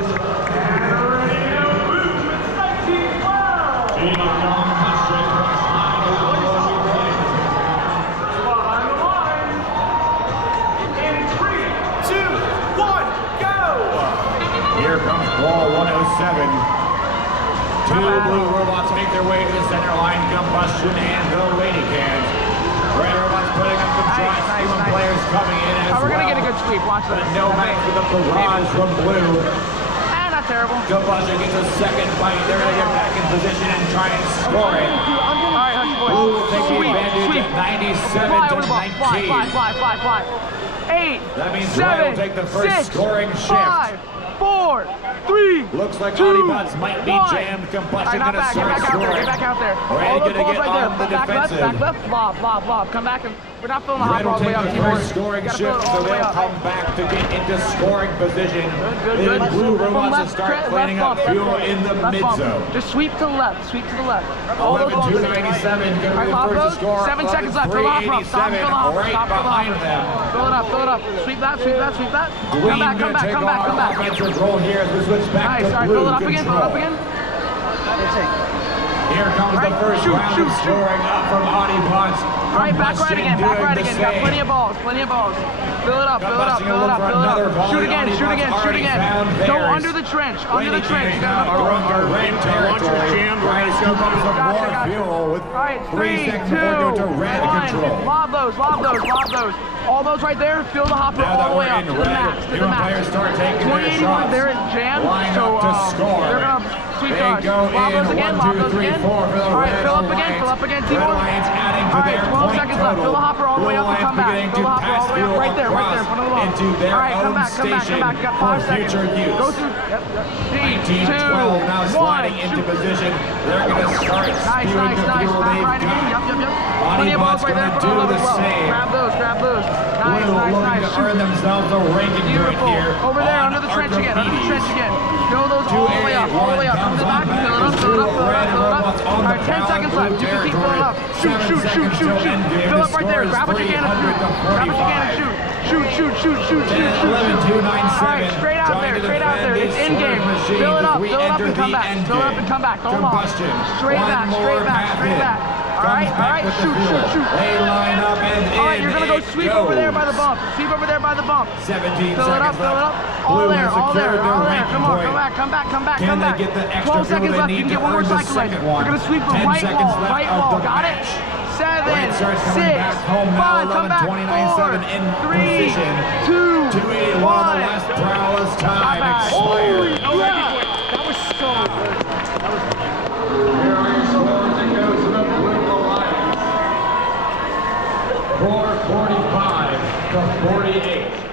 guys. Here comes Q107. Two blue robots make their way to the center line, combustion and the lady cans. Red robots putting up some shots. Human players coming in as well. We're gonna get a good sweep. Watch this. But no match for the barrage from blue. Not terrible. Combustion gets a second bite. They're gonna get back in position and try and score it. All right, Hutch boys. Blue will take the advantage at 97 to 19. Fly. 8, That means 7, Red will take the first 6, scoring shift. 5, 4, 3, Looks like 2, Autobots might be 1. jammed. Combustion All right, gonna start get scoring. back out there. Red All those gonna balls get right there. on the Back defensive. left, lob. Come back and we're not filling the Red hopper all will the way take up the anymore. first scoring Gotta fill shift, it all so the way they'll up. come back to get into scoring position. Good. Then blue From robots left, to start left cleaning up bump, fuel left in the bump, mid left bump. zone. Just sweep to the left. All those balls. 11-297 going to be the Lob first to those. score. 7 seconds left. Fill the hopper up. Stop, fill the 11-387 hopper. right Stop, fill the behind hopper. them. Fill it up. Sweep that. Green Come going to take back. on offensive roll here as we switch back Nice. to All right, blue fill it up control. again. Here comes the first round of scoring up from Autobots. All right, back right again. You got plenty of balls. Fill it up. Shoot again. Go under the trench. You got enough red territory. Trying to scoop up some more fuel with All right, 3 seconds before going to red 1. control. Lob those. All those right there, fill the hopper Now all that the way we're up in to the red, max. human players start taking their 2081, shots. they're in jam, Line so up to score. they're gonna sweep They us. go Lob in those again, 1, 2, 3, 4 for the All right, red fill up alliance. again, Red T1. alliance adding to All right, their 12 point seconds left. total. Fill the hopper all the way Blue up and come alliance back. beginning Fill to the hopper all pass the way up fuel right there, in across front of the wall. into their All right, own come back. station You got for 5 seconds. future use. Go through. 19-12 now sliding into position. They're going to start spewing the fuel they've got. Plenty of balls Autobots right going there to for do the the well. same. Grab those. Blue looking to earn themselves a ranking point Beautiful. here. Over there, on under the trench again. Archimedes. Fill those all the way up. Come to the back. Fill it up. All right, 10 seconds left. You can keep filling up. Shoot. Fill up right there. Grab what you can and shoot. Shoot. 11-297. All right, straight out there. It's in game. Fill it up and come back. Don't lock. Straight back. All right, shoot. They line up and All right, you're gonna go sweep over there by the bump. 17 Fill it up. All there. Come on, come back. Can they get the extra 12 seconds fuel left. they You can need get to one more earn the cycle in. second one? You're gonna sweep the 10 right seconds wall. left Right of wall. the Got it? match. 7, Red starts 6, coming back home now, 5, come back. 11-29-7 in 3, position. 2, 281 1. the last prowess time Back. expired. That was so good. Here are your scores. It goes to the Blue Alliance. 445 to 48.